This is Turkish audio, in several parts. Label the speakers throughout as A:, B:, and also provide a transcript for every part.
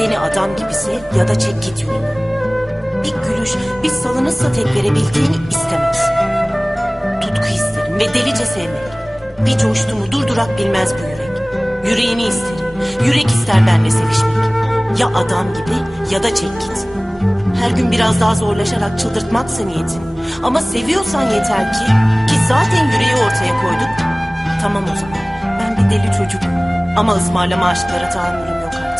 A: adam gibisi ya da çek git yoluna. Bir gülüş, bir salınırsa tek verebildiğini istemez. Tutku isterim ve delice sevmek. Bir coştu mu durdurak bilmez bu yürek. Yüreğini isterim. Yürek ister benle sevişmek. Ya adam gibi ya da çek git. Her gün biraz daha zorlaşarak çıldırtmaksa niyetin. Ama seviyorsan yeter ki, ki zaten yüreği ortaya koyduk. Tamam o zaman, ben bir deli çocuk. Ama ısmarlama aşklara tahammülüm yok artık.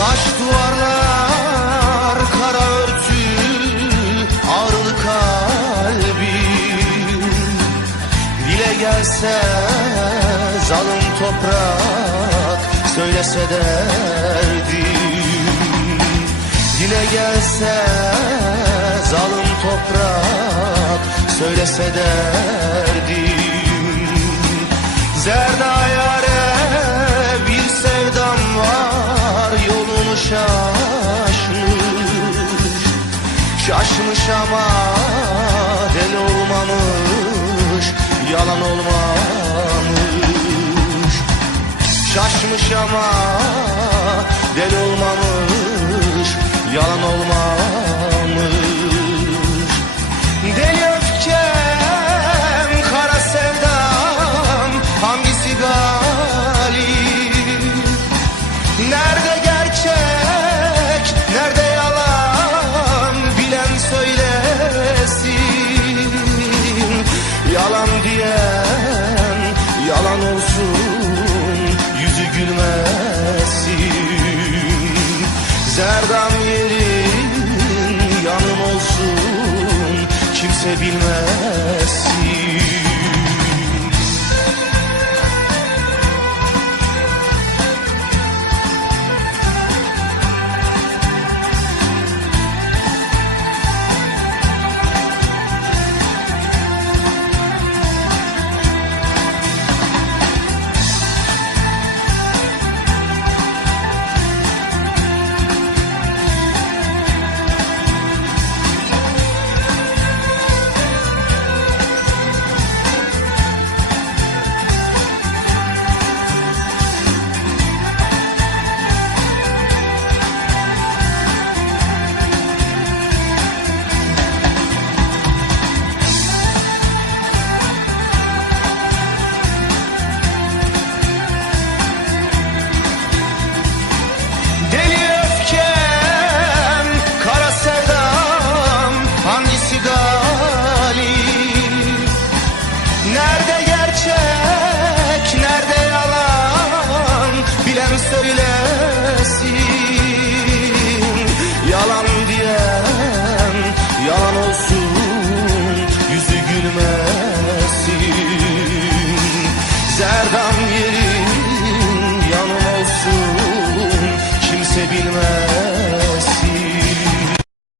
B: Taş duvarlar, kara örtü, ağrılı kalbim Dile gelse zalim toprak, söylese derdim Dile gelse zalim toprak, söylese derdim Zerda Şaşmış ama deli olmamış yalan olmamış. Şaşmış ama yüzü gülmesin. Zerdam yerin yanım olsun kimse bilmesin söylesin. Yalan diyen yalan olsun yüzü gülmesin. Zerdam yerin yanım olsun kimse bilmez